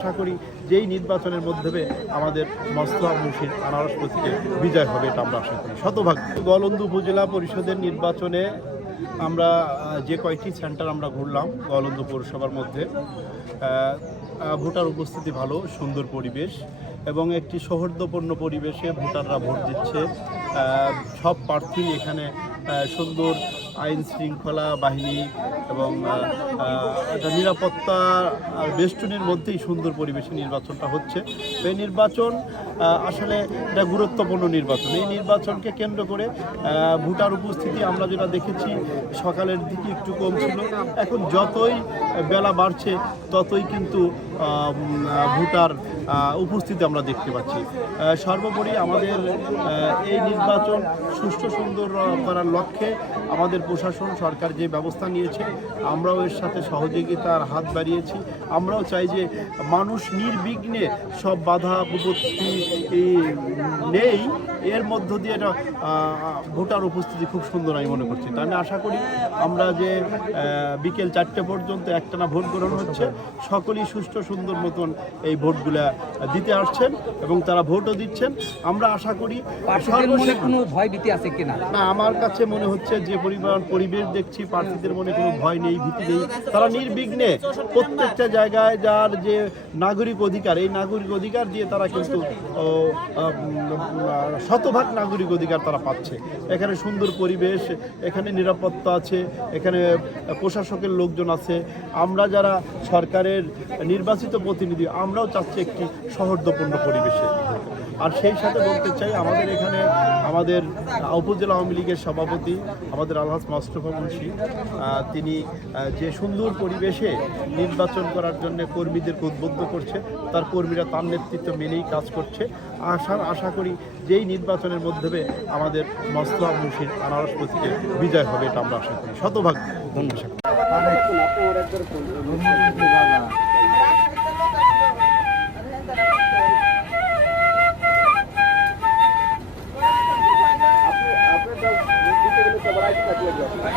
আশা করি যেই নির্বাচনের মাধ্যমে আমাদের মস্তফা মুন্সির আনারস প্রতীকে বিজয় হবে এটা আমরা আশা করি। শতভাগ। গলন্দু উপজেলা পরিষদের নির্বাচনে আমরা যে কয়েকটি সেন্টার আমরা ঘুরলাম গলন্দু পৌরসভার মধ্যে ভোটার উপস্থিতি ভালো, সুন্দর পরিবেশ এবং একটি সৌহার্দ্যপূর্ণ পরিবেশে ভোটাররা ভোট দিচ্ছে। সব প্রার্থী এখানে সুন্দর আইন শৃঙ্খলা বাহিনী এবং একটা নিরাপত্তা বেষ্টনীর মধ্যেই সুন্দর পরিবেশে নির্বাচনটা হচ্ছে। এই নির্বাচন আসলে একটা গুরুত্বপূর্ণ নির্বাচন। এই নির্বাচনকে কেন্দ্র করে ভোটার উপস্থিতি আমরা যেটা দেখেছি, সকালের দিকে একটু কম ছিল। এখন যতই বেলা বাড়ছে, ততই কিন্তু ভোটার উপস্থিতি আমরা দেখতে পাচ্ছি। সর্বোপরি আমাদের এই নির্বাচন সুষ্ঠু সুন্দর করার লক্ষ্যে আমাদের প্রশাসন, সরকার যে ব্যবস্থা নিয়েছে, আমরাও এর সাথে সহযোগিতার হাত বাড়িয়েছি। আমরাও চাই যে মানুষ নির্বিঘ্নে সব বাধা বিপত্তি নেই। এর মধ্য দিয়ে এটা ভোটার উপস্থিতি খুব সুন্দর আমি মনে করছি। তাই আমি আশা করি আমরা যে বিকেল চারটে পর্যন্ত একটানা ভোট গ্রহণ হচ্ছে, সকলেই সুষ্ঠু সুন্দর মতন এই ভোটগুলা দিতে আসছেন এবং তারা ভোটও দিচ্ছেন। আমরা আশা করি মনে কোনো ভয় ভীতি আছে কিনা? না আমার কাছে মনে হচ্ছে যে পরিমাণ পরিবেশ দেখছি প্রার্থীদের মনে কোনো ভয় নেই ভীতি নেই। তারা নির্বিঘ্নে প্রত্যেকটা জায়গায় যার যে নাগরিক অধিকার এই নাগরিক অধিকার দিয়ে তারা কিন্তু শতভাগ নাগরিক অধিকার তারা পাচ্ছে। এখানে সুন্দর পরিবেশ এখানে নিরাপত্তা আছে এখানে প্রশাসকের লোকজন আছে। আমরা যারা সরকারের নির্বাচিত প্রতিনিধি আমরাও চাচ্ছি একটি সৌহার্দ্যপূর্ণ পরিবেশে। আর সেই সাথে বলতে চাই, আমাদের এখানে আমাদের উপজেলা আওয়ামী লীগের সভাপতি, আমাদের আলহাজ মাস্টফা মুন্সি তিনি যে সুন্দর পরিবেশে নির্বাচন করার জন্য কর্মীদেরকে উদ্বুদ্ধ করছে, তার কর্মীরা তার নেতৃত্ব মেনেই কাজ করছে। আশার আশা করি যেই নির্বাচনের মাধ্যমে আমাদের মস্তফা মুন্সির আনারস প্রতীকে বিজয় হবে এটা আমরা আশা করি। শতভাগ ধন্যবাদ। জামাই